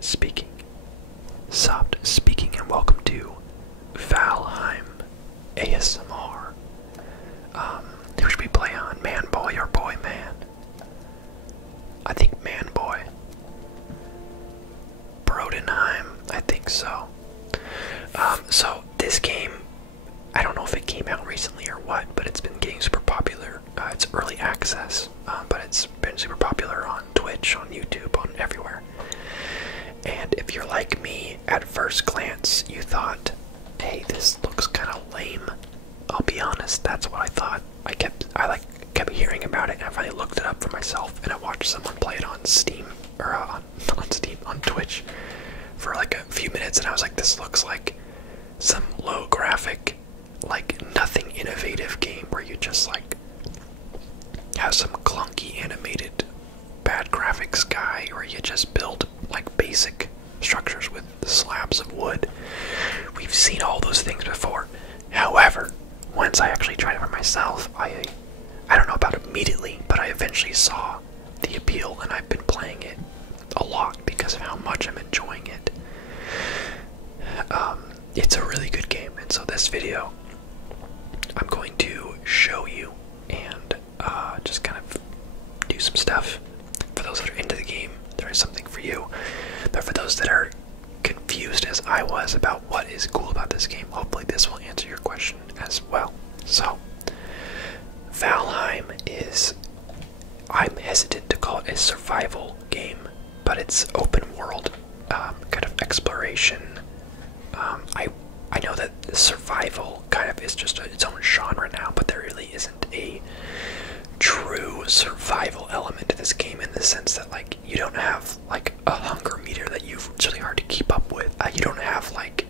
speaking. Soft speaking, and welcome to Valheim ASMR. Who should we play on? Man Boy or Boy Man? I think Man Boy. Brodenheim, I think so. So this game, I don't know if it came out recently or what, but it's been getting super popular. It's early access, but it's been super popular on Twitch, on YouTube, on everywhere. And if you're like me, at first glance, you thought, hey, this looks kind of lame. I'll be honest, that's what I thought. I kept hearing about it, and I finally looked it up for myself, and I watched someone play it on Steam, or on Twitch, for like a few minutes, and I was like, this looks like some low graphic, like nothing innovative game where you just like have some clunky animated bad graphics guy, or you just build like basic structures with slabs of wood. We've seen all those things before. However, once I actually tried it for myself, I don't know about immediately, but I eventually saw the appeal, and I've been playing it a lot because of how much I'm enjoying it. It's a really good game, and so this video I'm going to show you and just kind of do some stuff. For those that are into the game, there is something for you, but for those that are confused as I was about what is cool about this game, hopefully this will answer your question as well. So, Valheim is, I'm hesitant to call it a survival game, but it's open world, kind of exploration. I know that survival kind of is just its own genre now, but there really isn't a true survival element to this game, in the sense that like you don't have like a hunger meter that it's really hard to keep up with. You don't have like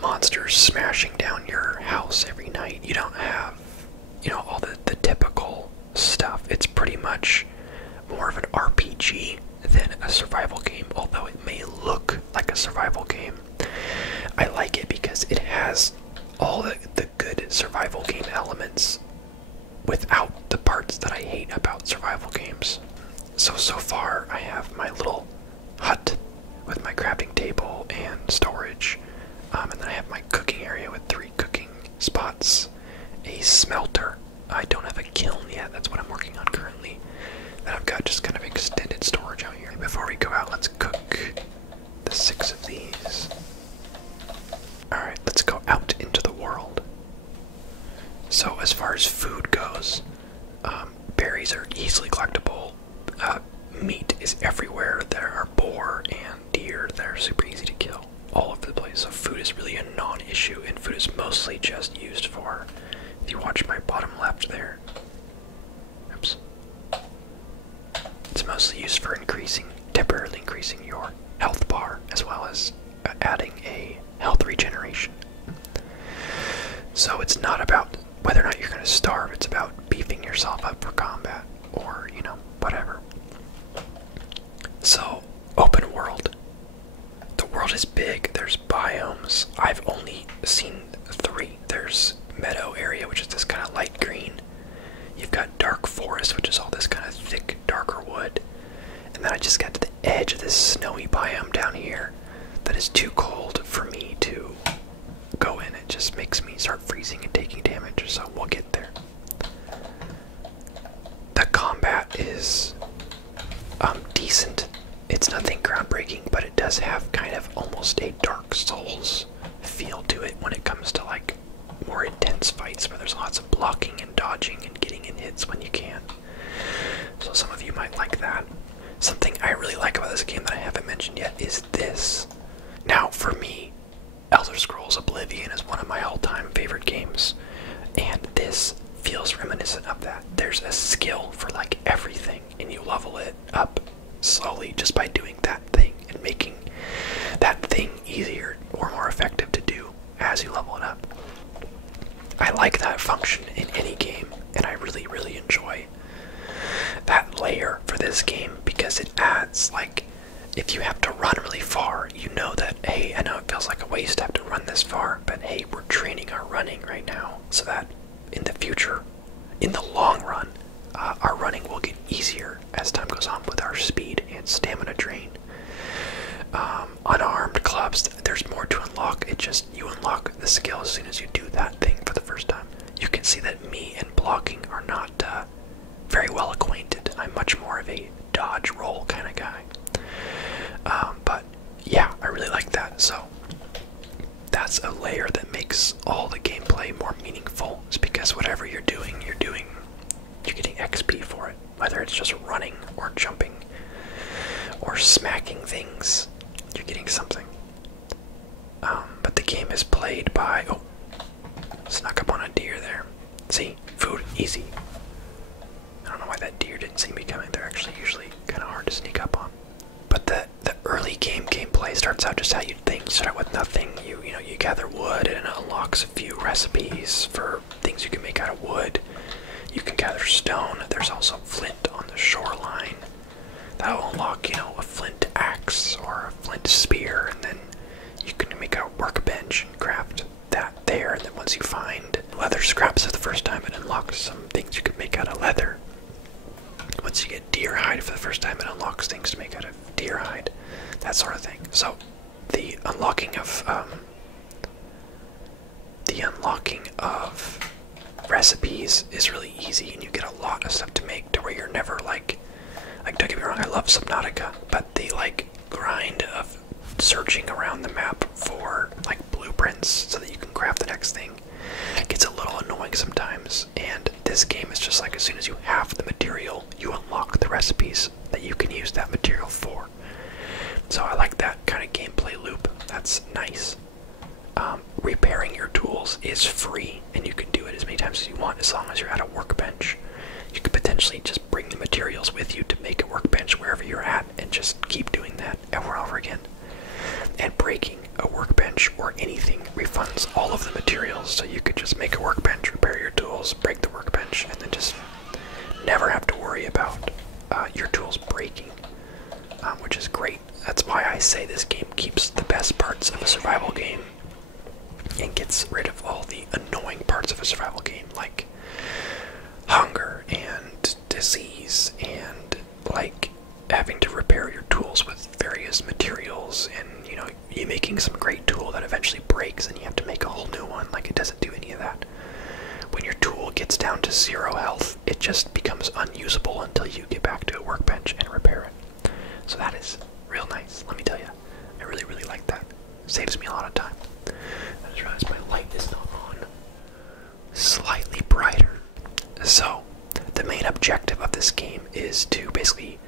monsters smashing down your house every night. You don't have, you know, all the typical stuff. It's pretty much more of an RPG than a survival game, although it may look like a survival game. I like it because it has all the good survival game elements without the parts that I hate about survival games. So far I have my little hut with my crafting table and storage, and then I have my cooking area with 3 cooking spots, a smelter. I don't have a kiln yet, that's what I'm working on currently. Then I've got just kind of extended storage out here. Before we go out, let's cook the 6 of these. Alright, let's go out into the world. So as far as food goes, berries are easily collectible. Meat is everywhere. There are boar and deer that are super easy to kill all over the place. So food is really a non-issue, and food is mostly just used for, if you watch my bottom left there, oops, it's mostly used for temporarily increasing your health bar, as well as adding a health regeneration. So it's not about whether or not you're going to starve, it's about beefing yourself up for combat, or, you know, whatever. So, open world. The world is big, there's biomes. I've only seen 3. There's meadow area, which is this kind of light green. You've got dark forest, which is all this kind of thick, darker wood. And then I just got to the edge of this snowy biome down here that is too cold for me to go in. It just makes me start freezing and taking damage, so we'll get there. The combat is decent. It's nothing groundbreaking, but it does have kind of almost a Dark Souls feel to it when it comes to like more intense fights where there's lots of blocking and dodging and getting in hits when you can. So some of you might like that. Something I really like about this game that I haven't mentioned yet is this. Now, for me, Elder Scrolls Oblivion is one of my all-time favorite games, and this feels reminiscent of that. There's a skill for like everything, and you level it up slowly just by doing that thing and making that thing easier or more effective to do as you level it up. I like that function in any game, and I really, really enjoy that layer for this game, because it adds, like, if you have to run really far, you know that, hey, I know it feels like a waste to have to run this far, but hey, we're training our running right now, so that in the future, in the long run, our running will get easier as time goes on with our speed and stamina drain. just, you unlock the skill as soon as you do that thing for the first time. You can see that me and blocking are not very well acquainted. I'm much more of a dodge roll kind of guy. But yeah, I really like that. So that's a layer that makes all the gameplay more meaningful. It's because whatever you're getting XP for it. Whether it's just running or jumping or smacking things, you're getting something. But the game is played by, oh, snuck up on a deer there. See, food, easy. I don't know why that deer didn't see me coming. They're actually usually kind of hard to sneak up on. But the early gameplay starts out just how you'd think. You start out with nothing. You gather wood, and it unlocks a few recipes for things you can make out of wood. You can gather stone. There's also flint on the shoreline. That'll unlock, a flint axe or a flint spear, and then you can make a workbench and craft that there. And then once you find leather scraps for the first time, it unlocks some things you can make out of leather. Once you get deer hide for the first time, it unlocks things to make out of deer hide, that sort of thing. So the unlocking of recipes is really easy, and you get a lot of stuff to make to where you're never like don't get me wrong, I love Subnautica, but the grind of searching around the map for blueprints so that you can craft the next thing gets a little annoying sometimes. And this game is just as soon as you have the material, you unlock the recipes that you can use that material for. So I like that kind of gameplay loop. That's nice. Repairing your tools is free, and you can do it as many times as you want as long as you're at a workbench. You could potentially just bring the materials with you to make a workbench wherever you're at and just keep doing that over and over again. And breaking a workbench or anything refunds all of the materials, so you could just make a workbench, repair your tools, break the workbench, and then just never have to worry about your tools breaking, which is great. That's why I say this game keeps the best parts of a survival game and gets rid of all the annoying parts of a survival game, like hunger and disease and having to repair your tools with various materials, and you making some great tool that eventually breaks and you have to make a whole new one. It doesn't do any of that. When your tool gets down to 0 health, it just becomes unusable until you get back to a workbench and repair it. So that is real nice, let me tell you. I really, really like that. Saves me a lot of time. I just realized my light is not on. Slightly brighter. So, the main objective of this game is to basically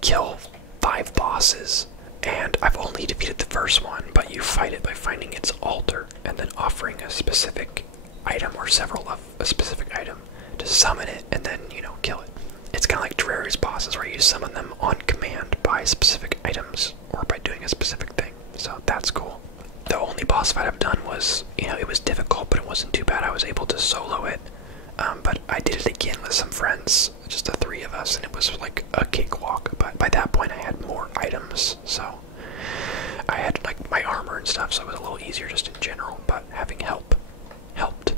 kill 5 bosses, and I've only defeated the first one, but you fight it by finding its altar and then offering a specific item or several of a specific item to summon it and then, kill it. It's kind of like Terraria's bosses where you summon them on command by specific items or by doing a specific thing, so that's cool. The only boss fight I've done was, it was difficult, but it wasn't too bad. I was able to solo it. But I did it again with some friends, just the 3 of us, and it was like a cakewalk. But by that point I had more items, so I had my armor and stuff, so it was a little easier just in general, but having help helped.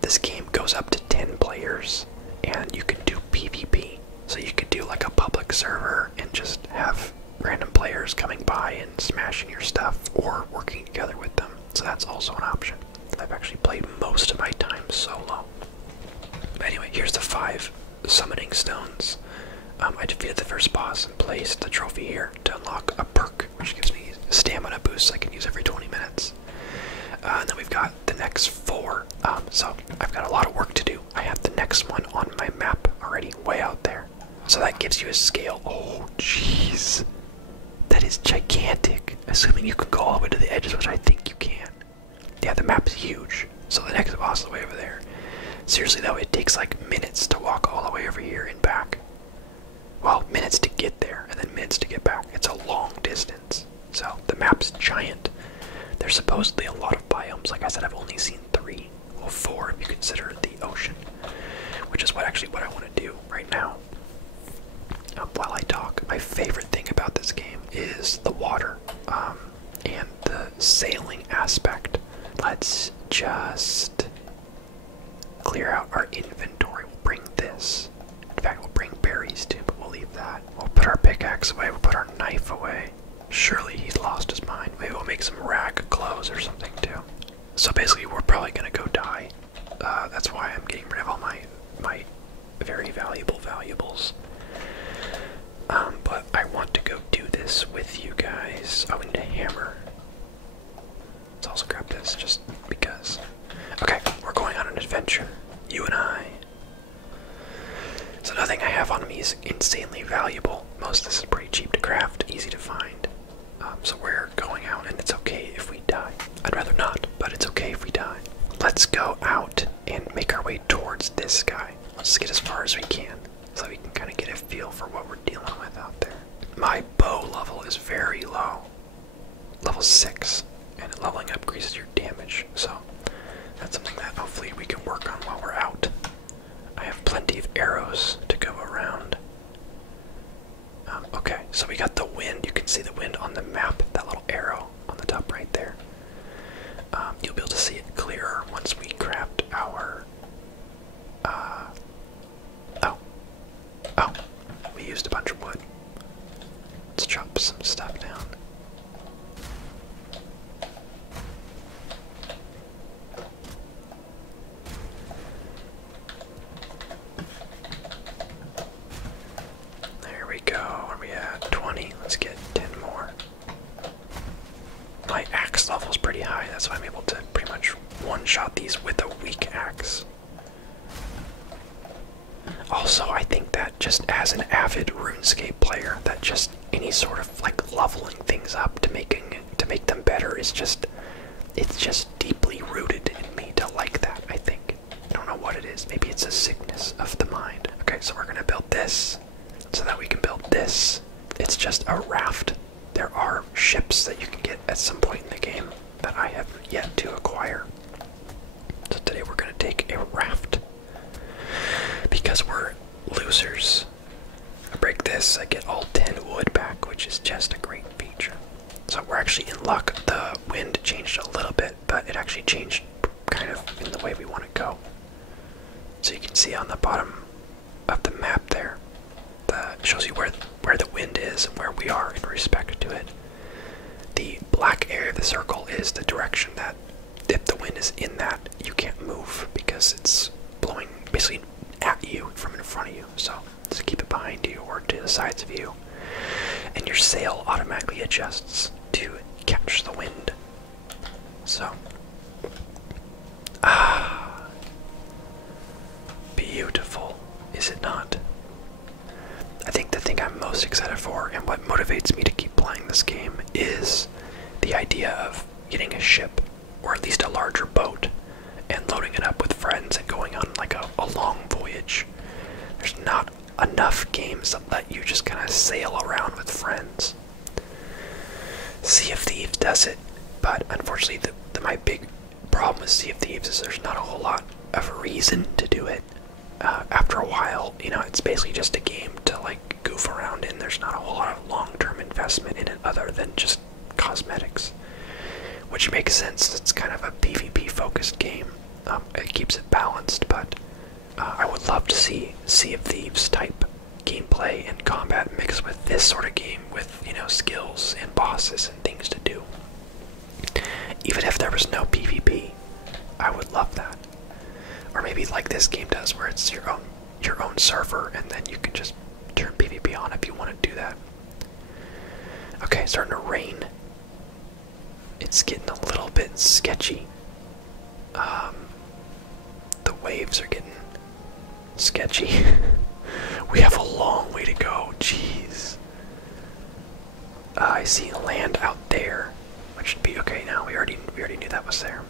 This game goes up to 10 players, and you can do PvP. So you could do a public server and just have random players coming by and smashing your stuff or working together with them. So that's also an option. I've actually played most of my time solo. But anyway, here's the 5 summoning stones. I defeated the first boss and placed the trophy here to unlock a perk, which gives me stamina boosts I can use every 20 minutes. And then we've got the next 4. So I've got a lot of work to do. I have the next one on my map already, way out there. So that gives you a scale. Oh, jeez. That is gigantic. Assuming you can go all the way to the edges, which I think you can. Yeah, the map is huge. So the next boss is the way over there. Seriously though, it takes minutes to walk all the way over here and back. Well, minutes to get there, and then minutes to get back. It's a long distance. So the map's giant. There's supposedly a lot of biomes. Like I said, I've only seen 3. Well, 4 if you consider the ocean. Which is what I want to do right now. While I talk, my favorite thing about this game is the water. And the sailing aspect. Let's just clear out our inventory. We'll bring this. In fact, we'll bring berries too, but we'll leave that. We'll put our pickaxe away. We'll put our knife away. Surely he's lost his mind. Maybe we'll make some rag clothes or something too. So basically, we're probably gonna go die. That's why I'm getting rid of all my very valuable valuables. But I want to go do this with you guys. Oh, we need a hammer. Let's also grab this just because. Okay, we're going on an adventure. You and I. So nothing I have on me is insanely valuable. Most of this is pretty cheap to craft, easy to find. So we're going out, and it's okay if we die. I'd rather not, but it's okay if we die. Let's go out and make our way towards this guy. Let's get as far as we can, so we can kind of get a feel for what we're dealing with out there. My bow level is very low. Level 6, and leveling up increases your damage, so that's something that hopefully we can work on while we're out. I have plenty of arrows to go around. Okay, so we got the wind. You can see the wind on the map, that little arrow on the top right there. You'll be able to see it clearer once we craft our... Oh, we used a bunch of wood. Let's chop some stuff down. There we go. Where are we at? 20. Let's get 10 more. My axe level is pretty high. That's why I'm able to pretty much one-shot these with a weak axe. Also, I think that just as an avid RuneScape player, that just any sort of like leveling things up to make them better is just, it's just deeply rooted in me to like that, I think. I don't know what it is. Maybe it's a sickness of the mind. Okay, so we're gonna build this so that we can build this. It's just a raft. There are ships that you can get at some point in the game that I have yet to acquire. So today we're gonna take a raft. Because we're losers. I break this, I get all 10 wood back, which is just a great feature. So we're actually in luck. The wind changed a little bit, but it actually changed kind of in the way we want to go. So you can see on the bottom of the map there, that shows you where the wind is and where we are in respect to it. The black area of the circle is the direction that if the wind is in that, you can't move because it's blowing basically at you from in front of you. So just keep it behind you or to the sides of you, and your sail automatically adjusts to catch the wind. So beautiful, is it not? I think the thing I'm most excited for and what motivates me to keep playing this game is the idea of getting a ship, or at least a larger boat, and loading it up with friends and going on like a long voyage. There's not enough games that let you just kind of sail around with friends. Sea of Thieves does it, but unfortunately my big problem with Sea of Thieves is there's not a whole lot of a reason to do it. After a while, you know, it's basically just a game to like goof around in. There's not a whole lot of long-term investment in it other than just cosmetics, which makes sense. It's kind of a PvP focused game. It keeps it balanced, but I would love to see Sea of Thieves type gameplay and combat mixed with this sort of game with, you know, skills and bosses and things to do. Even if there was no PvP, I would love that. Or maybe like this game does, where it's your own server, and then you can just turn PvP on if you want to do that. Okay, it's starting to rain. It's getting a little bit sketchy. The waves are getting sketchy. We have a long way to go. Jeez. I see land out there, which should be okay now. We already knew that was there.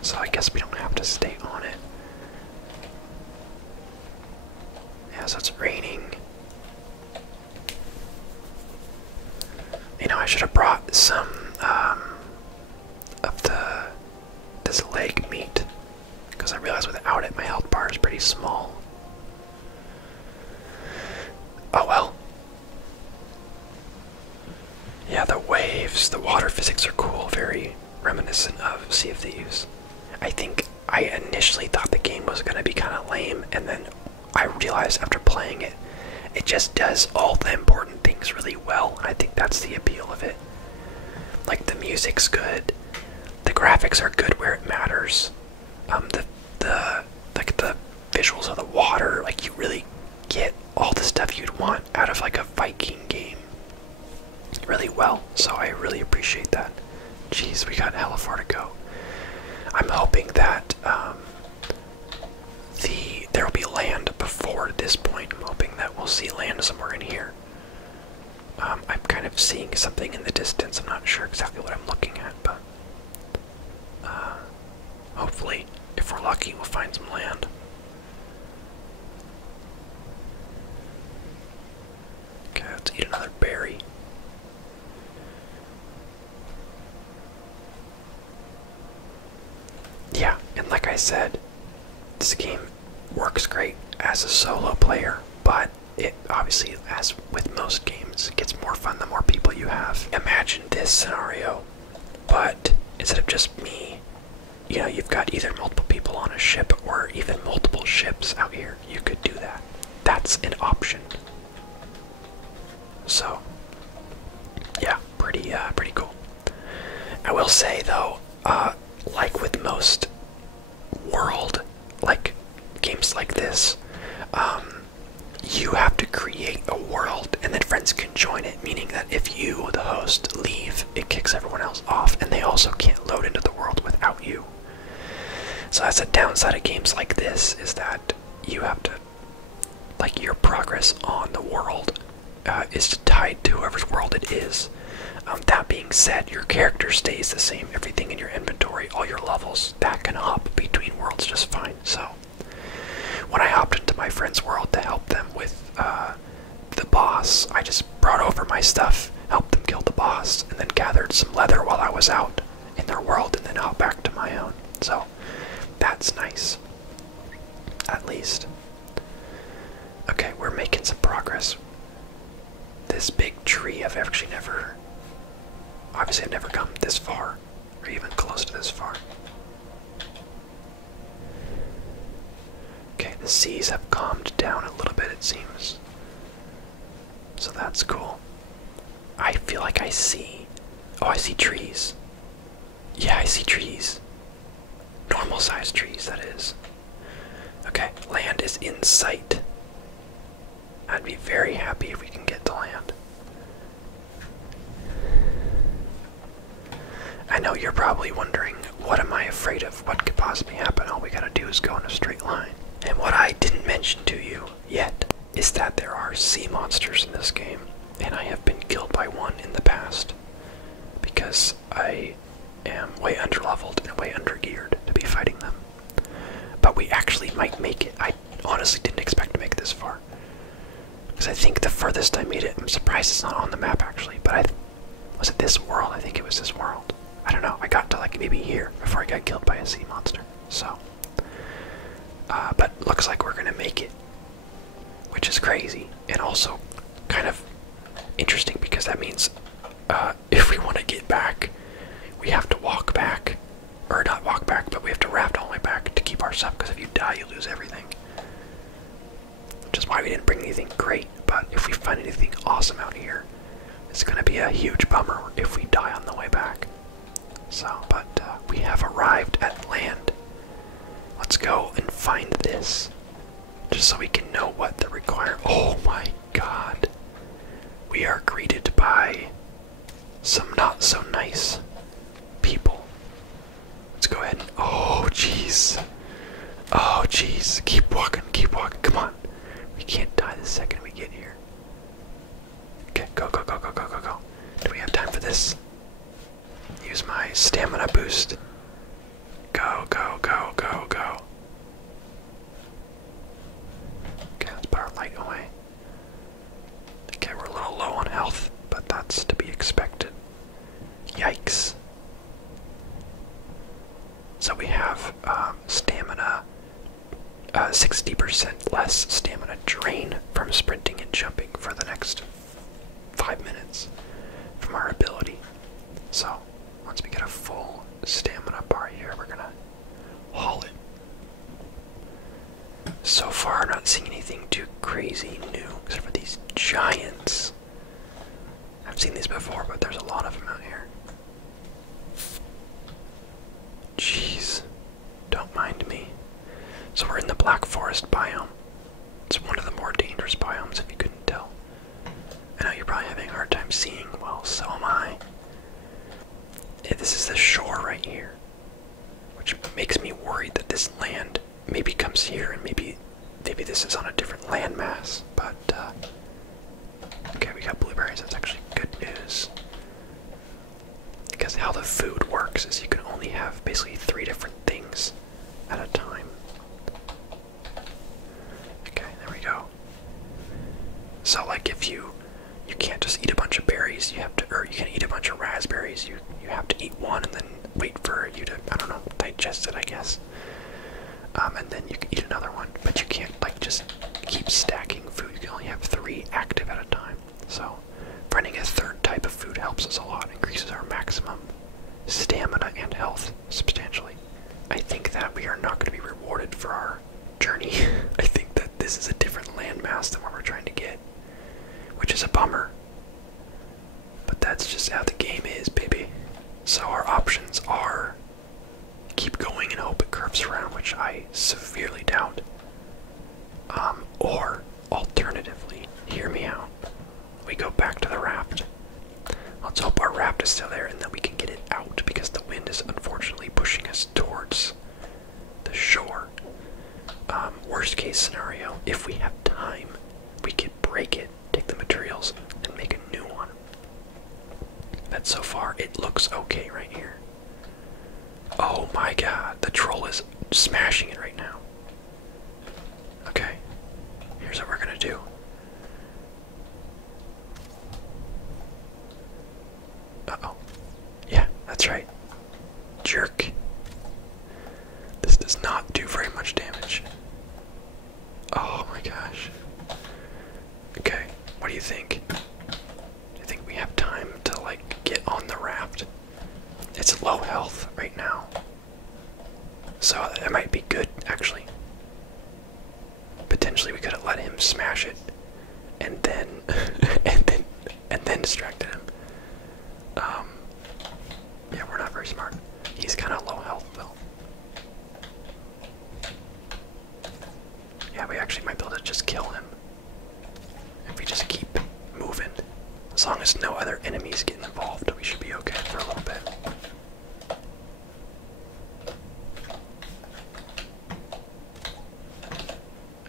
So I guess we don't have to stay on it. Yeah, so it's raining. You know, I should have brought some of this leg meat, because I realized without it my health bar is pretty small. Oh well. Yeah, the waves, the water physics are cool, very reminiscent of Sea of Thieves. I think I initially thought the game was going to be kind of lame, and then I realized after playing it, it just does all the important things really well, and I think that's the appeal of it. Like, the music's good, the graphics are good where it matters, the visuals of the water, like, you really get all the stuff you'd want out of like a Viking game really well, so I really appreciate that. Jeez, we got hella far to go. I'm hoping that there'll be land before this point. I'm hoping that we'll see land somewhere in here. I'm kind of seeing something in the distance. I'm not sure exactly what I'm looking at, but hopefully, if we're lucky, we'll find some land. Okay, let's eat another berry. Yeah, and like I said, this game works great as a solo player, but it obviously, as with most games, gets more fun the more people you have. Imagine this scenario, but instead of just me, you know, you've got either multiple people on a ship or even multiple ships out here. You could do that. That's an option. So, yeah, pretty cool. I will say though, like with most world, like games like this, you have to create a world and then friends can join it, meaning that if you, the host, leave, it kicks everyone else off, and they also can't load into the world without you. So that's a downside of games like this, is that you have to, like, your progress on the world is tied to whoever's world it is. That being said, your character stays the same. Everything in your inventory, all your levels, that can hop between worlds just fine. So, when I hopped into my friend's world to help them with the boss, I just brought over my stuff, helped them kill the boss, and then gathered some leather while I was out in their world, and then hopped back to my own. So, that's nice. At least. Okay, we're making some progress. This big tree, I've actually never... Obviously, I've never come this far, or even close to this far. Okay, the seas have calmed down a little bit, it seems. So that's cool. I feel like I see... Oh, I see trees. Yeah, I see trees. Normal-sized trees, that is. Okay, land is in sight. I'd be very happy if we can get to land. I know you're probably wondering, what am I afraid of? What could possibly happen? All we gotta do is go in a straight line. And what I didn't mention to you yet is that there are sea monsters in this game, and I have been killed by one in the past because I am way underleveled and way undergeared to be fighting them. But we actually might make it. I honestly didn't expect to make it this far, because I think the furthest I made it, I'm surprised it's not on the map actually, but was it this world? I think it was this world. I don't know, I got to like maybe here before I got killed by a sea monster. So, but looks like we're gonna make it, which is crazy, and also kind of interesting because that means if we want to get back, we have to walk back, or not walk back, but we have to raft all the way back to keep our stuff, because if you die, you lose everything. Which is why we didn't bring anything great, but if we find anything awesome out here, it's gonna be a huge bummer if we die on the way back. So, but we have arrived at land. Let's go and find this, just so we can know what the requirement. Oh my god. We are greeted by some not so nice people. Let's go ahead and, oh jeez. Oh jeez. Keep walking, come on. We can't die the second we get here. Okay, go. Do we have time for this? Use my stamina boost. Go. Okay, let's put our light away. Okay, we're a little low on health, but that's to be expected. Yikes. So we have stamina, 60% less stamina drain from sprinting and jumping for the next 5 minutes from our ability. So, once we get a full stamina bar here, we're gonna haul it. So far, I'm not seeing anything too crazy new, except for these giants. I've seen these before, but there's a lot of them out here. Jeez. Don't mind me. So we're in the Black Forest biome. It's one of the more dangerous biomes, if you couldn't tell. I know you're probably having a hard time seeing. Well, so am I. Yeah, this is the shore right here, which makes me worried that this land maybe comes here, and maybe this is on a different landmass. But okay, we got blueberries. That's actually good news. Because how the food works is you can only have basically 3 different things at a time. Okay, there we go. So like if you can't just eat a bunch of berries, you have to, or you can eat a bunch of raspberries, you have to eat one and then wait for you to, I don't know, digest it, I guess. And then you can eat another one, but you can't like just keep stacking food. You can only have 3 active at a time. So finding a 3rd type of food helps us a lot, increases our maximum stamina and health substantially. I think that we are not going to be rewarded for our journey. I think that this is a different landmass than what we're trying to get, which is a bummer. But that's just how the game is, baby. So our options are keep going and hope it curves around, which I severely doubt. Or alternatively, hear me out, we go back to the raft. Let's hope our raft is still there and that we can get it out, because the wind is unfortunately pushing us towards the shore. Worst case scenario, if we have time, we could break it, take the materials, and make a new one. But so far, it looks okay right here. Oh my god, the troll is smashing it right now. Okay, here's what we're gonna do. Uh-oh. Yeah, that's right. Jerk. This does not do very much damage. Oh my gosh. Okay, what do you think? Do you think we have time to, like, get on the raft? It's low health right now. So it might be good, actually. Potentially we could have let him smash it and then and then distracted him. Yeah, we're not very smart. He's kind of low health though. Yeah, we actually might be able to just kill him if we just keep moving. As long as no other enemies get involved, we should be okay for a little bit.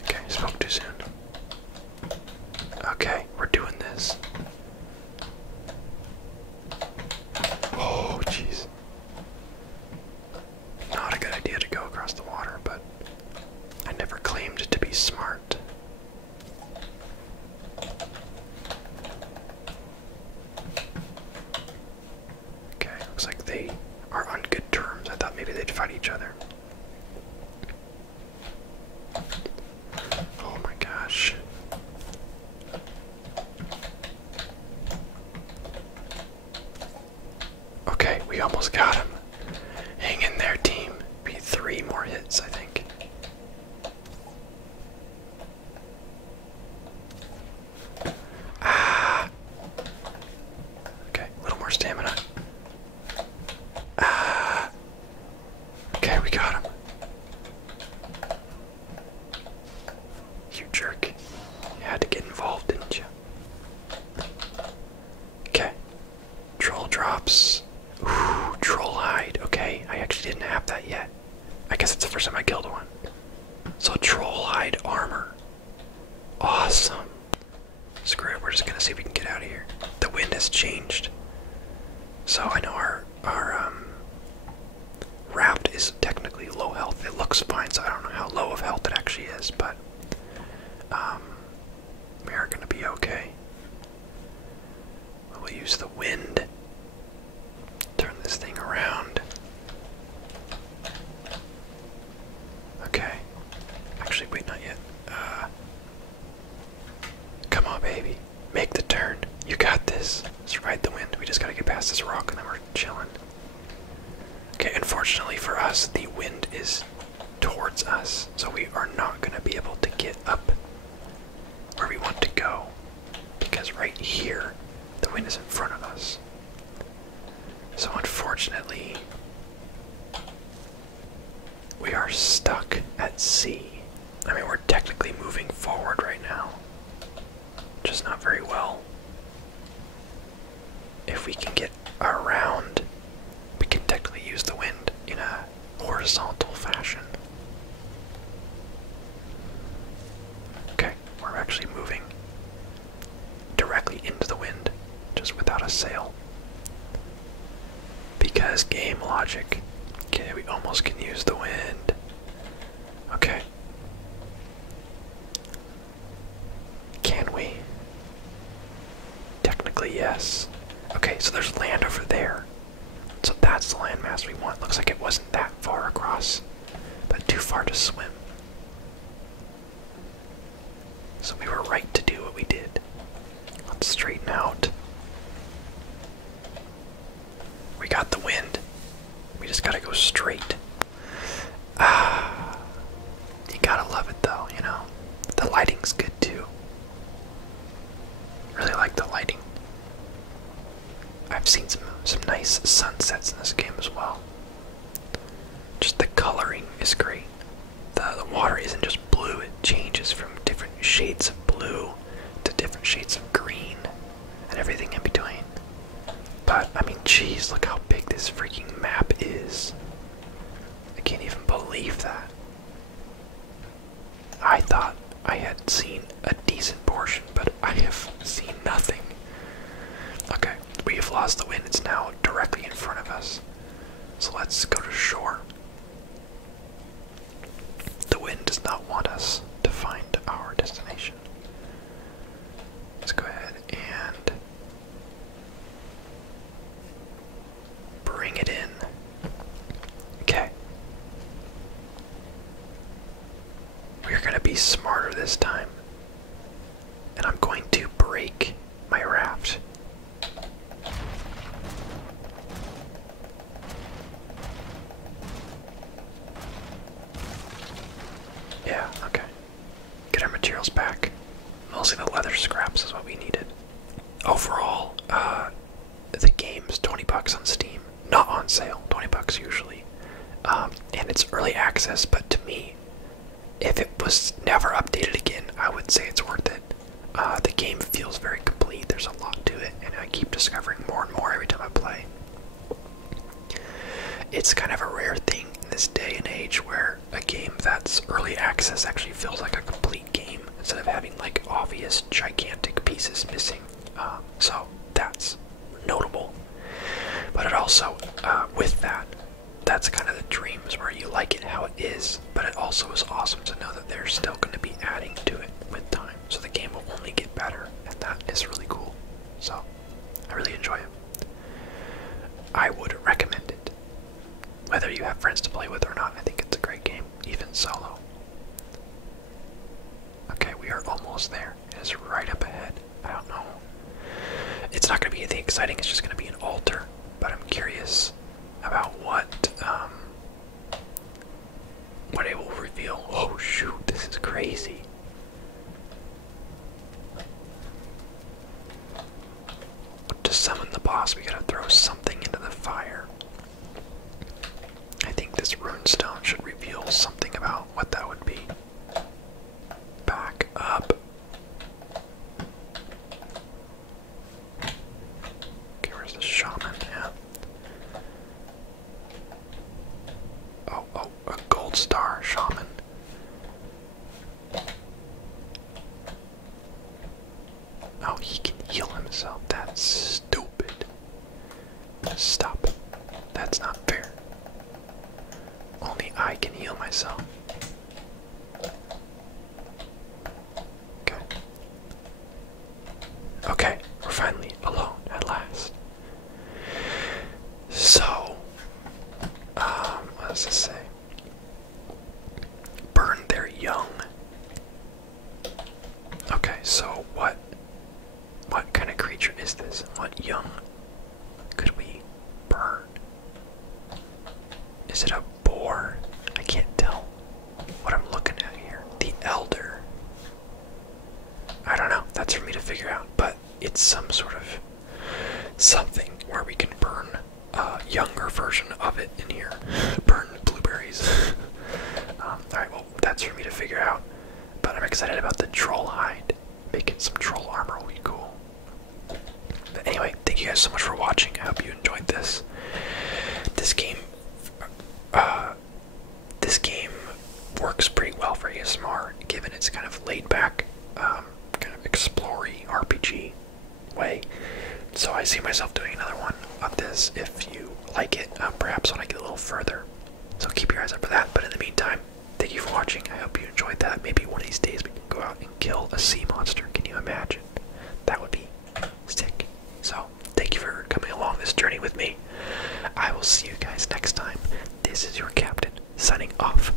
Okay, spoke too soon. Okay, we're doing this. Oh, jeez. Not a good idea to go across the water, but I never claimed to be smart. Okay, looks like they are on good terms. I thought maybe they'd fight each other. Oh my gosh. Okay, we almost got him. Hang in there, team. Be 3 more hits, I think. Ah. Okay, a little more stamina. Ah. Okay, we got him. You jerk. You had to get involved, didn't you? Okay. Troll drops. Ooh, troll hide. Okay, I actually didn't have that yet. I guess it's the first time I killed one. So troll hide armor. Awesome. Screw it, we're just gonna see if we can get out of here. The wind has changed. So I know our raft is technically low health. It looks fine, so I don't know how low of health it actually is, but we are gonna be okay. We'll use the wind. Turn this thing around. Okay. Actually, wait, not yet. Come on, baby. Make the turn. You got this. Let's ride the wind. We just gotta get past this rock and then we're chilling. Okay, unfortunately for us, the wind is towards us, so we are not gonna be able to get up where we want to go. because right here, the wind is in front of us. So unfortunately, we are stuck at sea. I mean, we're technically moving forward right now, just not very well. If we can get around, we can technically use the wind in a horizontal fashion. Okay, we're actually moving directly into the wind, just without a sail. Because game logic. Okay, we almost can use the wind. Okay. Can we? Technically, yes. Okay, so there's land over there. So that's the landmass we want. Looks like it wasn't that far across, but too far to swim. So we were right to do what we did. Let's straighten out. We got the wind. We just gotta go straight. You gotta love it though, you know. The lighting's good too. Really like the lighting. I've seen some nice sunsets in this game as well. Just the coloring is great. The water isn't just blue, it changes from different shades of blue to different shades of green and everything in between. But, I mean, geez, look how big this freaking map is. I can't even believe that. I thought I had seen a decent portion, but I have seen nothing. Okay, we have lost the wind. It's now directly in front of us. So let's go to shore. The wind does not want us to find our destination. Let's go ahead and bring it in. Okay. We're gonna be smarter this time. And I'm going to break my raft. Yeah, okay. Get our materials back. Mostly the leather scraps is what we needed. Overall, the game's $20 on Steam. Not on sale, $20 usually. And it's early access, but to me, if it was never updated again, I would say it's worth it. The game feels very complete, there's a lot to it, and I keep discovering more and more every time I play. It's kind of a rare thing in this day and age where a game that's early access actually feels like a complete game instead of having like obvious gigantic pieces missing. So that's notable. But it also, with that, that's kind of the dream, is where you like it how it is, but it also is awesome to know that they're still going to be adding to it with time. So the game will only get better, and that is really cool. So, I really enjoy it. I would recommend it. Whether you have friends to play with or not, I think it's a great game, even solo. Okay, we are almost there. It is right up ahead. I don't know. It's not going to be anything exciting, it's just going to be an altar. But I'm curious about what it will reveal. Oh shoot, this is crazy. To summon the boss, we gotta throw something into the fire. I think this runestone should reveal something about what that would be. Back up. Okay, where's the shaman? Yeah. Oh, a gold star shaman. Oh, he can heal himself. That's stupid. Stop. That's not fair. Only I can heal myself. Okay. Okay, we're finally alone at last. So, what does this say? Burn their young. Okay, so what kind of creature is this? What young could we burn? Is it a boar? I can't tell what I'm looking at here. The elder. I don't know. That's for me to figure out. But it's some sort of something where we can burn a younger version of it in here. Burn blueberries. Alright, well, that's for me to figure out. But I'm excited about the troll hide. Making some troll armor will be cool. But anyway, thank you guys so much for watching. I hope you enjoyed this. This game works pretty well for ASMR, given its kind of laid back, kind of explory RPG way. So I see myself doing another one of this if you like it, perhaps when I get a little further. So keep your eyes up for that. But in the meantime, thank you for watching. I hope you enjoyed that. Maybe one of these days we can go out and kill a sea monster. Can you imagine? That would be sick. So thank you for coming along this journey with me. I will see you guys next time. This is your captain, signing off.